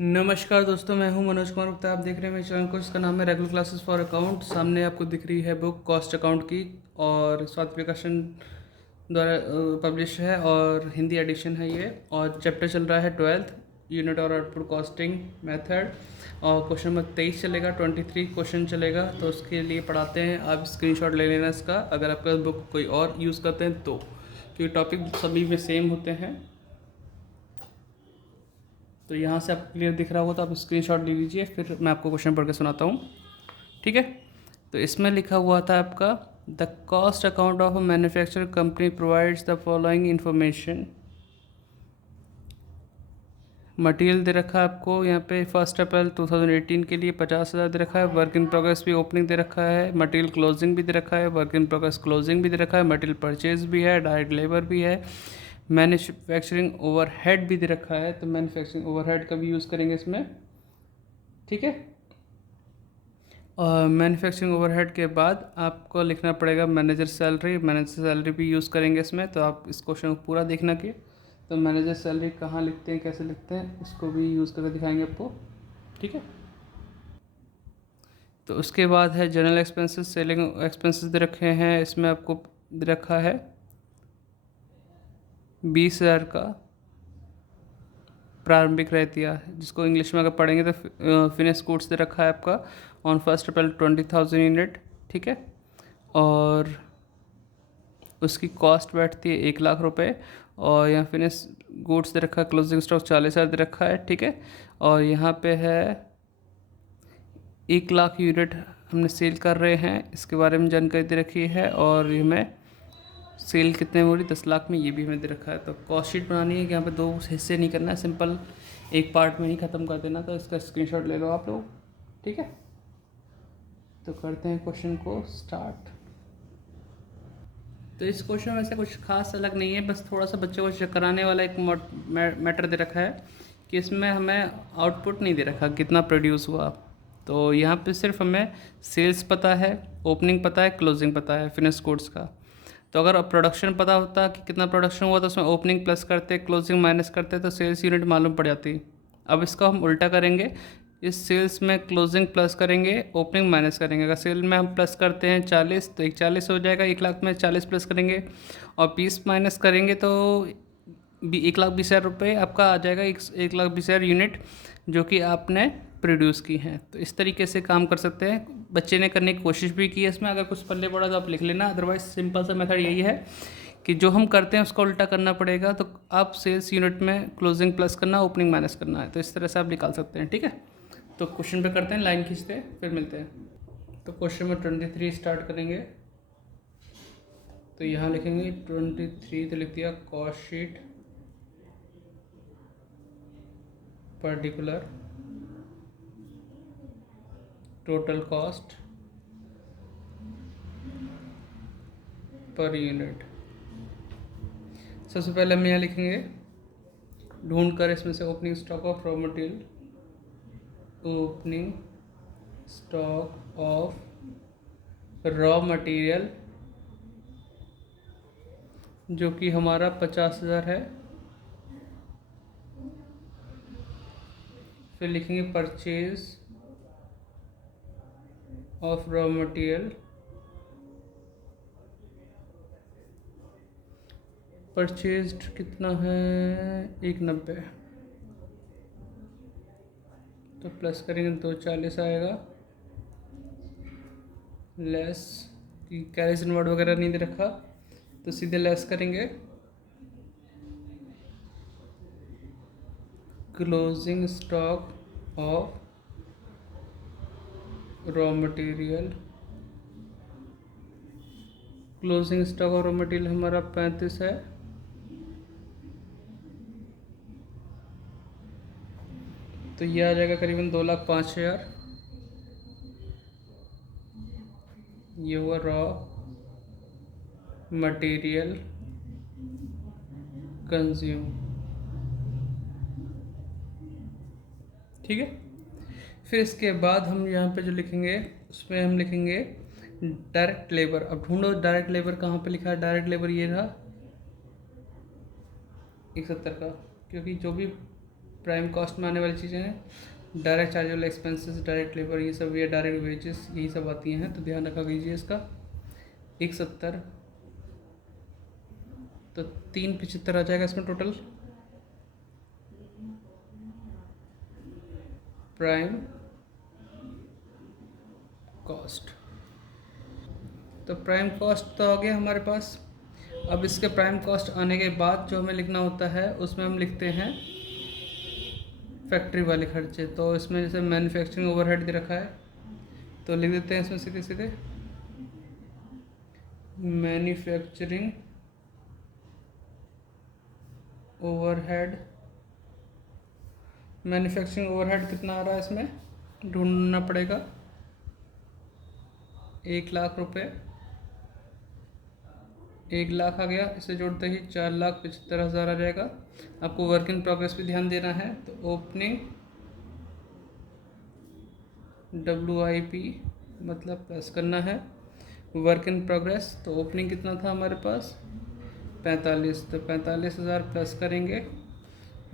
नमस्कार दोस्तों, मैं हूं मनोज कुमार गुप्ता। आप देख रहे हैं मेरे चैनल को, इसका नाम है रेगुलर क्लासेस फॉर अकाउंट। सामने आपको दिख रही है बुक कॉस्ट अकाउंट की, और स्वाति प्रकाशन द्वारा पब्लिश है, और हिंदी एडिशन है ये। और चैप्टर चल रहा है 12th यूनिट और आउटपुट कॉस्टिंग मेथड, और क्वेश्चन नंबर 23 चलेगा, 23 क्वेश्चन चलेगा। तो उसके लिए पढ़ाते हैं, आप स्क्रीनशॉट ले लेना इसका, अगर आपका बुक कोई और यूज़ करते हैं तो, क्योंकि टॉपिक सभी में सेम होते हैं। तो यहाँ से आपको क्लियर दिख रहा होगा, तो आप स्क्रीनशॉट ले लीजिए, फिर मैं आपको क्वेश्चन पढ़ के सुनाता हूँ। ठीक है। तो इसमें लिखा हुआ था आपका, the cost account of a manufacture company provides the following information. Material दे रखा है आपको यहाँ पे 1 अप्रैल 2018 के लिए 50,000 दे रखा है। वर्क इन प्रोग्रेस भी ओपनिंग दे रखा है, मटेरियल क्लोजिंग भी दे रखा है, वर्क इन प्रोग्रेस क्लोजिंग भी दे रखा है, मटेरियल परचेज भी है, डायरेक्ट लेबर भी है, मैन्युफैक्चरिंग ओवरहेड भी दे रखा है। तो मैन्युफैक्चरिंग ओवरहेड का भी यूज़ करेंगे इसमें। ठीक है। और मैन्युफैक्चरिंग ओवरहेड के बाद आपको लिखना पड़ेगा मैनेजर सैलरी भी यूज़ करेंगे इसमें। तो आप इस क्वेश्चन को पूरा देखना कि तो मैनेजर सैलरी कहाँ लिखते हैं, कैसे लिखते हैं, उसको भी यूज़ करके दिखाएंगे आपको। ठीक है। तो उसके बाद है जनरल एक्सपेंसेस, सेलिंग एक्सपेंसेस दे रखे हैं इसमें, आपको दे रखा है 20,000 का प्रारंभिक रहतिया, जिसको इंग्लिश में अगर पढ़ेंगे तो फिनिश गुड्स दे रखा है आपका ऑन 1 अप्रैल 20,000 यूनिट। ठीक है। और उसकी कॉस्ट बैठती है 1 लाख रुपए, और यहाँ फिनिश गुड्स दे रखा है, क्लोजिंग स्टॉक 40,000 दे रखा है। ठीक है। और यहाँ पे है 1 लाख यूनिट हमने सेल कर रहे हैं, इसके बारे में जानकारी दे रखी है। और हमें सेल कितने में हो रही, 10 लाख में, ये भी हमें दे रखा है। तो कॉस्ट शीट बनानी है कि यहाँ पे 2 हिस्से नहीं करना है, सिंपल एक पार्ट में ही ख़त्म कर देना। तो इसका स्क्रीनशॉट ले लो आप लोग। ठीक है। तो करते हैं क्वेश्चन को स्टार्ट। तो इस क्वेश्चन में से कुछ खास अलग नहीं है, बस थोड़ा सा बच्चों को चेक कराने वाला एक मैटर दे रखा है कि इसमें हमें आउटपुट नहीं दे रखा कितना प्रोड्यूस हुआ। तो यहाँ पे सिर्फ हमें सेल्स पता है, ओपनिंग पता है, क्लोजिंग पता है फिनिश गुड्स का। तो अगर प्रोडक्शन पता होता कि कितना प्रोडक्शन हुआ, तो उसमें ओपनिंग प्लस करते, क्लोजिंग माइनस करते, तो सेल्स यूनिट मालूम पड़ जाती। अब इसका हम उल्टा करेंगे, इस सेल्स में क्लोजिंग प्लस करेंगे, ओपनिंग माइनस करेंगे। अगर सेल में हम प्लस करते हैं 40, तो 40 हो जाएगा, 1 लाख में 40 प्लस करेंगे, और 20 माइनस करेंगे तो 1,20,000 रुपये आपका आ जाएगा, 1,20,000 यूनिट जो कि आपने प्रोड्यूस की हैं। तो इस तरीके से काम कर सकते हैं। बच्चे ने करने की कोशिश भी की है इसमें, अगर कुछ पल्ले पड़ा तो आप लिख लेना, अदरवाइज सिंपल सा मेथड यही है कि जो हम करते हैं उसका उल्टा करना पड़ेगा। तो आप सेल्स यूनिट में क्लोजिंग प्लस करना, ओपनिंग माइनस करना है, तो इस तरह से आप निकाल सकते हैं। ठीक है। तो क्वेश्चन पे करते हैं, लाइन खींचते हैं, फिर मिलते हैं। तो क्वेश्चन में 23 स्टार्ट करेंगे। तो यहाँ लिखेंगे 23, तो लिख दिया cost sheet particular total cost per unit. सबसे पहले हम यहाँ लिखेंगे, ढूंढ कर इसमें से opening stock of raw material, opening stock of raw material जो कि हमारा 50,000 है। फिर लिखेंगे purchase of raw material, purchased कितना है 190, तो प्लस करेंगे तो 40 आएगा, लेस की कैरिजन वर्ड वगैरह नहीं दे रखा, तो सीधे लेस करेंगे closing stock of raw material. Closing stock of raw material हमारा 35 है, तो ये आ जाएगा करीबन 2,05,000। ये हुआ रॉ मटेरियल कंज्यूम। ठीक है। फिर इसके बाद हम यहाँ पे जो लिखेंगे, उसमें हम लिखेंगे डायरेक्ट लेबर। अब ढूंढो डायरेक्ट लेबर कहाँ पे लिखा है। डायरेक्ट लेबर ये रहा 71 का, क्योंकि जो भी प्राइम कॉस्ट में आने वाली चीज़ें हैं। Direct chargeable expenses, direct labour, ये सब, ये डायरेक्ट वेजेस, यही सब आती हैं, तो ध्यान रखा कीजिए इसका। 170, तो 375 आ जाएगा इसमें टोटल। प्राइम कॉस्ट, तो प्राइम कॉस्ट तो आ गया हमारे पास। अब इसके प्राइम कॉस्ट आने के बाद जो हमें लिखना होता है उसमें हम लिखते हैं फैक्ट्री वाले खर्चे। तो इसमें जैसे मैन्युफैक्चरिंग ओवरहेड दे रखा है, तो लिख देते हैं इसमें सीधे सीधे मैन्युफैक्चरिंग ओवरहेड। मैन्युफैक्चरिंग ओवरहेड कितना आ रहा है इसमें ढूंढना पड़ेगा। 1,00,000 रुपये, 1,00,000 आ गया, इसे जोड़ते ही 4,75,000 आ जाएगा। आपको वर्क इन प्रोग्रेस भी ध्यान देना है, तो ओपनिंग WIP मतलब प्लस करना है वर्क इन प्रोग्रेस। तो ओपनिंग कितना था हमारे पास 45, तो 45,000 प्लस करेंगे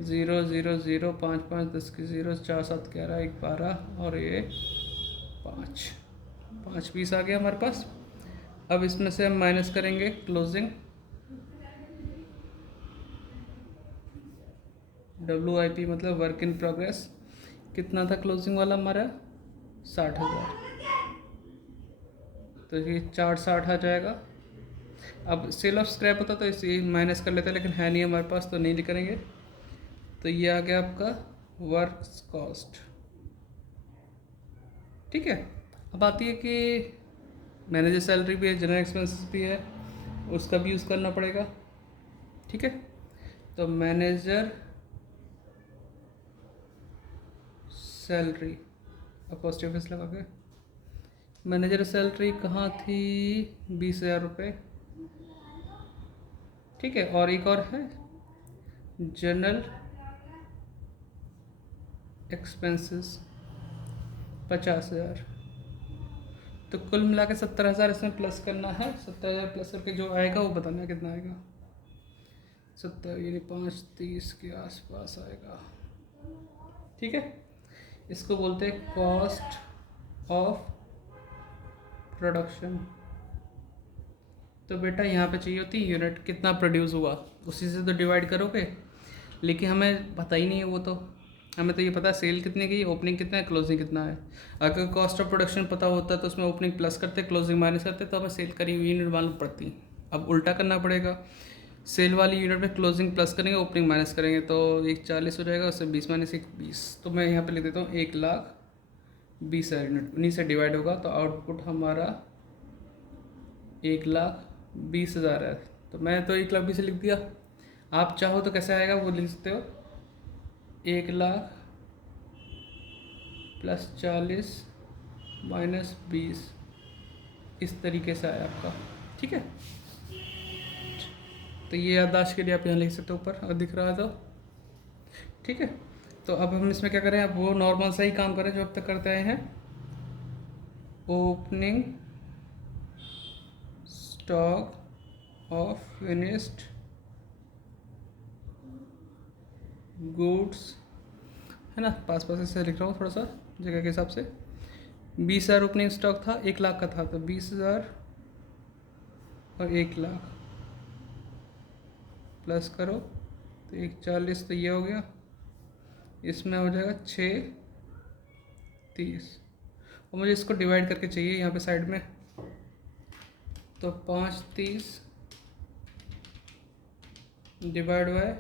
0 0 0 5 5 10 की 0 4 7 11 1 12 और ये 5 पीस आ गया हमारे पास। अब इसमें से हम माइनस करेंगे क्लोजिंग WIP मतलब वर्क इन प्रोग्रेस। कितना था क्लोजिंग वाला हमारा 60,000, तो ये 460 आ जाएगा। अब सेल ऑफ स्क्रैप होता तो इसे माइनस कर लेते, लेकिन है नहीं हमारे पास तो नहीं करेंगे। तो ये आ गया आपका वर्क्स कॉस्ट। ठीक है, अब आती है कि मैनेजर सैलरी भी है, जनरल एक्सपेंसेस भी है, उसका भी यूज़ करना पड़ेगा। ठीक है, तो मैनेजर सैलरी अपोस्ट्रोफी लगा के, मैनेजर सैलरी कहाँ थी 20,000 रुपये। ठीक है, और एक और है जनरल एक्सपेंसेस 50,000। तो कुल मिला के 70,000 इसमें प्लस करना है। 70,000 प्लस करके जो आएगा वो बताना है कितना आएगा। 70 यानी 530 के आसपास आएगा। ठीक है, इसको बोलते हैं कॉस्ट ऑफ प्रोडक्शन। तो बेटा यहाँ पे चाहिए होती यूनिट, कितना प्रोड्यूस हुआ उसी से तो डिवाइड करोगे, लेकिन हमें पता ही नहीं है वो। तो हमें तो ये पता है सेल कितने की, ओपनिंग कितना है, क्लोजिंग कितना है। अगर कॉस्ट ऑफ प्रोडक्शन पता होता तो उसमें ओपनिंग प्लस करते, क्लोजिंग माइनस करते, तो हमें सेल करी हुई यूनिट मालूम पड़ती। अब उल्टा करना पड़ेगा, सेल वाली यूनिट में क्लोजिंग प्लस करेंगे, ओपनिंग माइनस करेंगे, तो 140 हो जाएगा, उससे 20 माइनस 1 20। तो मैं यहाँ पे लिख देता हूँ 1,20,000 यूनिट, उन्हीं से डिवाइड होगा। तो आउटपुट हमारा 1,20,000 है। तो मैं तो 1,20,000 लिख दिया। आप चाहो तो कैसे आएगा वो लिख सकते हो, 1,00,000 प्लस 40 माइनस 20, इस तरीके से आया आपका। ठीक है, तो ये याददाश्त के लिए आप यहाँ लिख सकते हो ऊपर अगर दिख रहा है तो। ठीक है, तो अब हम इसमें क्या करें, अब वो नॉर्मल सा ही काम करें जो अब तक करते आए हैं। Opening stock of finished goods, है ना, पास पास से लिख रहा हूँ थोड़ा सा जगह के हिसाब से। 20,000 ओपनिंग स्टॉक था, 1,00,000 का था, तो 20,000 और 1,00,000 प्लस करो तो 140, तो ये हो गया। इसमें हो जाएगा 630, और मुझे इसको डिवाइड करके चाहिए यहाँ पे साइड में। तो 530 डिवाइड बाय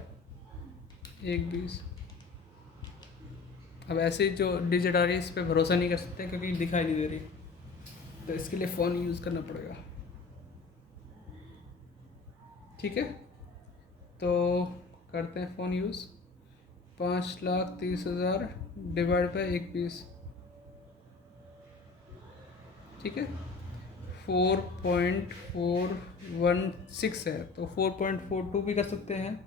120। अब ऐसे जो डिजिट आ रही है इस पर भरोसा नहीं कर सकते क्योंकि दिखाई नहीं दे रही, तो इसके लिए फ़ोन यूज़ करना पड़ेगा। ठीक है, तो करते हैं फ़ोन यूज़। 5,30,000 divide by 120। ठीक है, 4.416 है, तो 4.42 भी कर सकते हैं।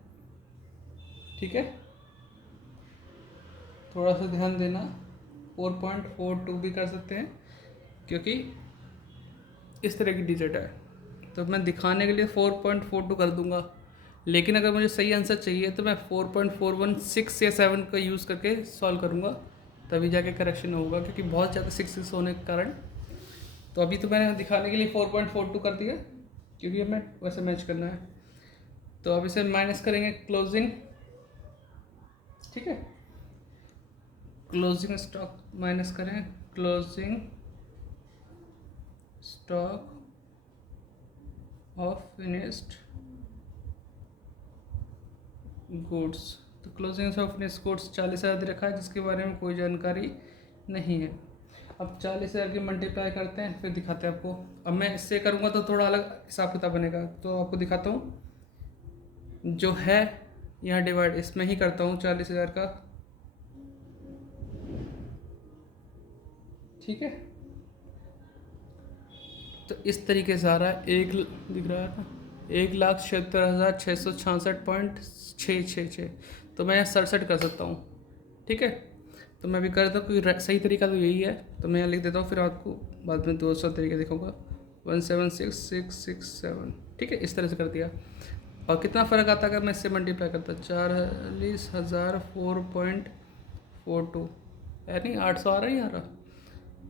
ठीक है, थोड़ा सा ध्यान देना, 4.42 भी कर सकते हैं क्योंकि इस तरह की डिजिट है। तो मैं दिखाने के लिए 4.42 कर दूंगा, लेकिन अगर मुझे सही आंसर चाहिए तो मैं 4.416 या 7 का यूज़ करके सॉल्व करूँगा, तभी जाके करेक्शन होगा, क्योंकि बहुत ज़्यादा 6 होने के कारण। तो अभी तो मैंने दिखाने के लिए 4.42 कर दिया, क्योंकि हमें वैसे मैच करना है। तो अब इसे माइनस करेंगे क्लोजिंग, ठीक है। क्लोजिंग स्टॉक माइनस करें, closing stock of finished goods. तो क्लोजिंग ऑफ फिनिश्ड गुड्स 40,000 दे रखा है, जिसके बारे में कोई जानकारी नहीं है। अब 40,000 की मल्टीप्लाई करते हैं, फिर दिखाते हैं आपको। अब मैं इससे करूँगा तो थोड़ा अलग हिसाब किताब बनेगा, तो आपको दिखाता हूँ। जो है यहाँ डिवाइड इसमें ही करता हूँ 40,000 का, ठीक है। तो इस तरीके से आ रहा है, एक दिख रहा है ना, 1,76,666.666। तो मैं 67 कर सकता हूँ, ठीक है। तो मैं भी कर देता हूँ, क्योंकि सही तरीका तो यही है। तो मैं यहाँ लिख देता हूँ, फिर आपको बाद में 200 तरीके दिखाऊंगा। 176,667, ठीक है। इस तरह से कर दिया। और कितना फ़र्क आता अगर मैं इससे मल्टीप्लाई करता, 40,004.42, यानी 800 आ रहा है, नहीं आ रहा।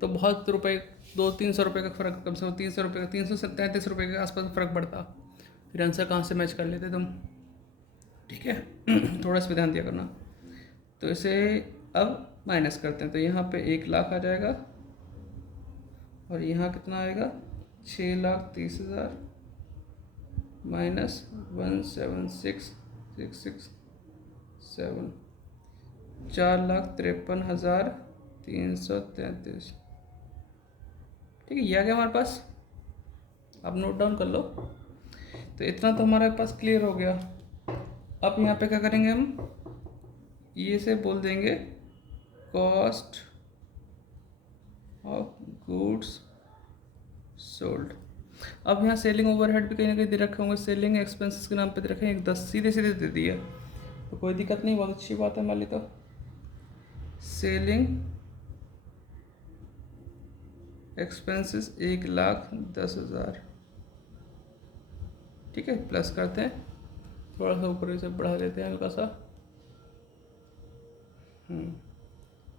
तो बहुत रुपए, 200-300 रुपये का फ़र्क, कम से कम 300 रुपये का, 333 रुपये के आसपास फ़र्क पड़ता। फिर आंसर कहाँ से मैच कर लेते तुम, ठीक है। थोड़ा इस पर ध्यान दिया करना। तो इसे अब माइनस करते हैं, तो यहाँ पे 1,00,000 आ जाएगा, और यहाँ कितना आएगा, 6,30,000 माइनस 176,667, 4,53,333, ठीक है। यह आ गया हमारे पास। अब नोट डाउन कर लो। तो इतना तो हमारे पास क्लियर हो गया। अब यहाँ पे क्या करेंगे हम, ये से बोल देंगे कॉस्ट ऑफ गुड्स सोल्ड। अब यहाँ सेलिंग ओवरहेड भी कहीं ना कहीं दे रखे होंगे, सेलिंग एक्सपेंसेस के नाम पे दे रखे हैं, 10 सीधे सीधे दे दिए, तो कोई दिक्कत नहीं, बहुत अच्छी बात है मान ली। तो सेलिंग एक्सपेंसेस 1,10,000, ठीक है। प्लस करते हैं, थोड़ा सा ऊपर इसे बढ़ा देते हैं हल्का सा।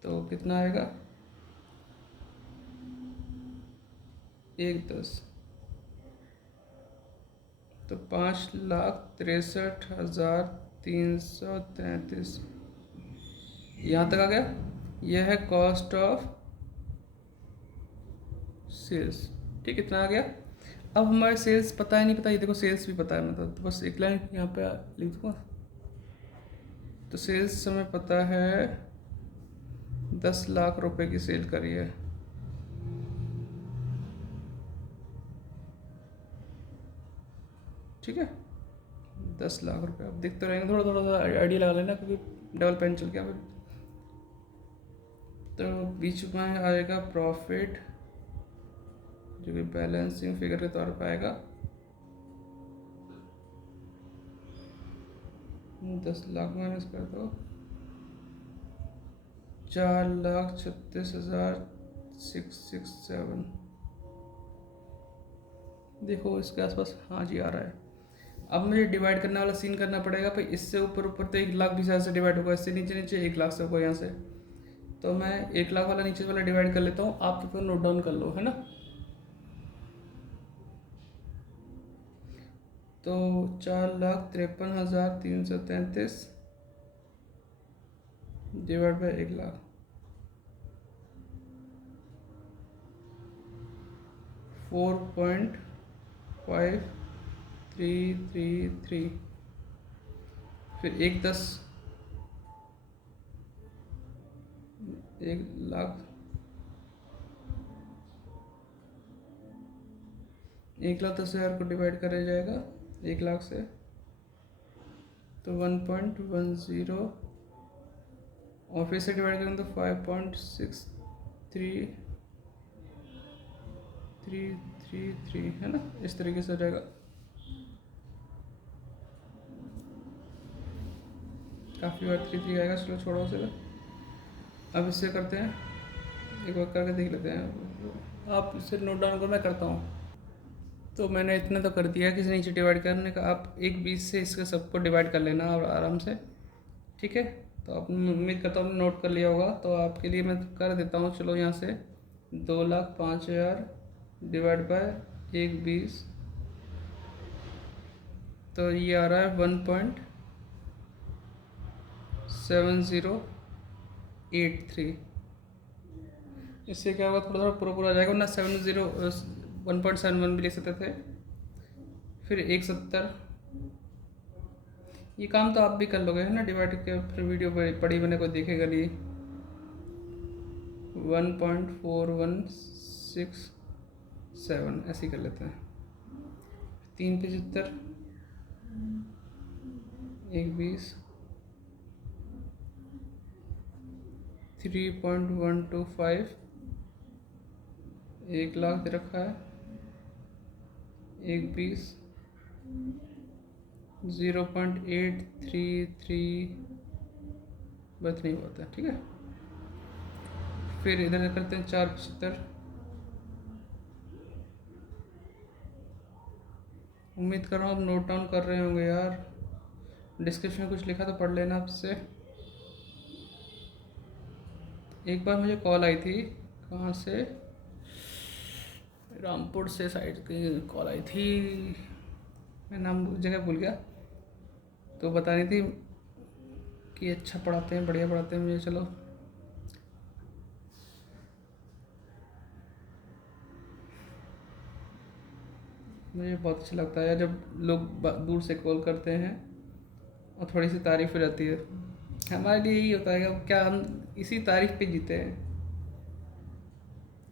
तो कितना आएगा, 1,10, तो 5,63,333, यहाँ तक आ गया। यह है कॉस्ट ऑफ सेल्स, ठीक, इतना आ गया। अब हमारे सेल्स पता है नहीं पता, ये देखो सेल्स भी पता है, मतलब तो बस एक लाइन यहाँ पे लिख दूँगा। तो सेल्स हमें पता है 10 लाख रुपए की सेल करी है, ठीक है। 10 लाख रुपए, अब देखते रहेंगे, थोड़ा थोड़ा सा आइडिया लगा लेना, क्योंकि डबल पेन चल गया फिर। तो बीच में आएगा प्रॉफिट, जो कि बैलेंसिंग फिगर के तौर पर आएगा 10 लाख माइनस कर दो, 4,36,667, देखो इसके आसपास, हाँ जी आ रहा है। अब मुझे डिवाइड करने वाला सीन करना पड़ेगा भाई। इससे ऊपर ऊपर तो 1,20,000 से डिवाइड होगा, इससे नीचे नीचे 1,00,000 से होगा यहाँ से। तो मैं 1,00,000 वाला नीचे वाला डिवाइड कर लेता हूँ, आप तो नोट डाउन कर लो, है ना। तो 4,53,333 डिवाइड बाई 1,00,000, 4.53333, फिर 1,10, 1,00,000, 1,10,000 को डिवाइड करा जाएगा 1,00,000 से, तो 1.10, और फिर से डिवाइड करेंगे तो 5.6333, है ना। इस तरीके से हो जाएगा, काफ़ी बार 3 आएगा। चलो छोड़ो उसे। अब इससे करते हैं, एक बार करके देख लेते हैं, आप इसे नोट डाउन करो, मैं करता हूँ। तो मैंने इतना तो कर दिया कि नीचे डिवाइड करने का, आप 1/20 से इसके सबको डिवाइड कर लेना और आराम से, ठीक है। तो आप, उम्मीद करता हूँ नोट कर लिया होगा, तो आपके लिए मैं कर देता हूँ। चलो यहाँ से 2,05,000 डिवाइड बाय 1/20, तो ये आ रहा है 1.7083। इससे क्या होगा, थोड़ा थोड़ा पूरा पूरा आ जाएगा, वरना 1.71 भी ले सकते थे। फिर 170, ये काम तो आप भी कर लोगे है ना, डिवाइड के फिर वीडियो पड़ी मैंने कोई देखेगा नहीं। 1.4167 ऐसे ही कर लेते हैं। 375, 1/20, 3.125, 1,00,000 दे रखा है। 1/20, 0.833 बस नहीं होता, ठीक है। फिर इधर करते हैं 475। उम्मीद कर रहा हूँ आप नोट डाउन कर रहे होंगे यार, डिस्क्रिप्शन में कुछ लिखा तो पढ़ लेना आपसे। एक बार मुझे कॉल आई थी, कहाँ से, रामपुर से साइड की कॉल आई थी, मैं नाम जगह भूल गया, तो बता रही थी कि अच्छा पढ़ाते हैं, बढ़िया पढ़ाते हैं। मुझे चलो मुझे बहुत अच्छा लगता है जब लोग दूर से कॉल करते हैं और थोड़ी सी तारीफ़ हो जाती है। हमारे लिए यही होता है कि क्या हम इसी तारीफ़ पे जीते हैं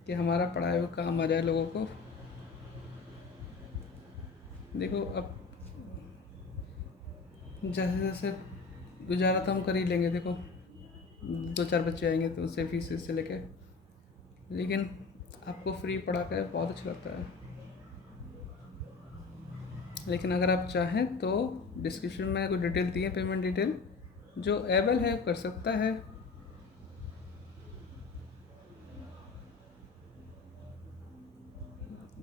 कि हमारा पढ़ाया हुआ काम आ जाए लोगों को। देखो अब जैसे जैसे गुजारा तो हम कर ही लेंगे, देखो 2-4 बच्चे आएंगे तो उससे फीस से लेके, लेकिन आपको फ्री पढ़ा कर बहुत अच्छा लगता है। लेकिन अगर आप चाहें तो डिस्क्रिप्शन में कोई डिटेल दी है, पेमेंट डिटेल, जो एबल है कर सकता है।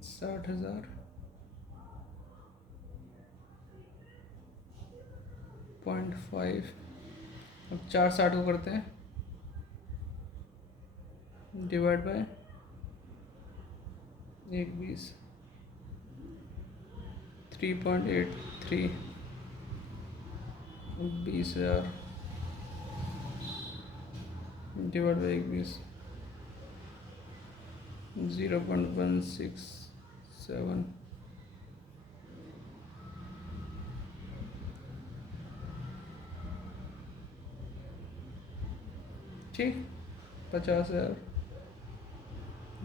$60,000 0.5, अब 460 को करते हैं डिवाइड बाय 1/20, 3.83, 20,000 डिवाइड बाई 1/20, 0.167, ठीक। 50,000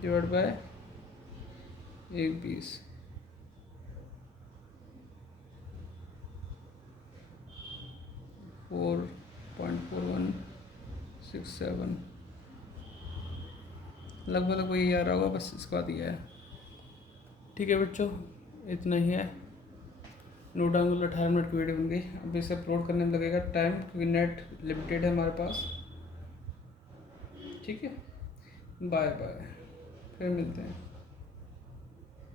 डिवाइड बाय 1/20, 4.4167, लगभग वही आ रहा होगा, बस इसके बाद ये है। ठीक है बच्चों, इतना ही है। नोट डाउन 18 मिनट की वीडियो बन गई। अब इसे अपलोड करने में लगेगा टाइम, क्योंकि नेट लिमिटेड है हमारे पास। ठीक है, बाय बाय, फिर मिलते हैं।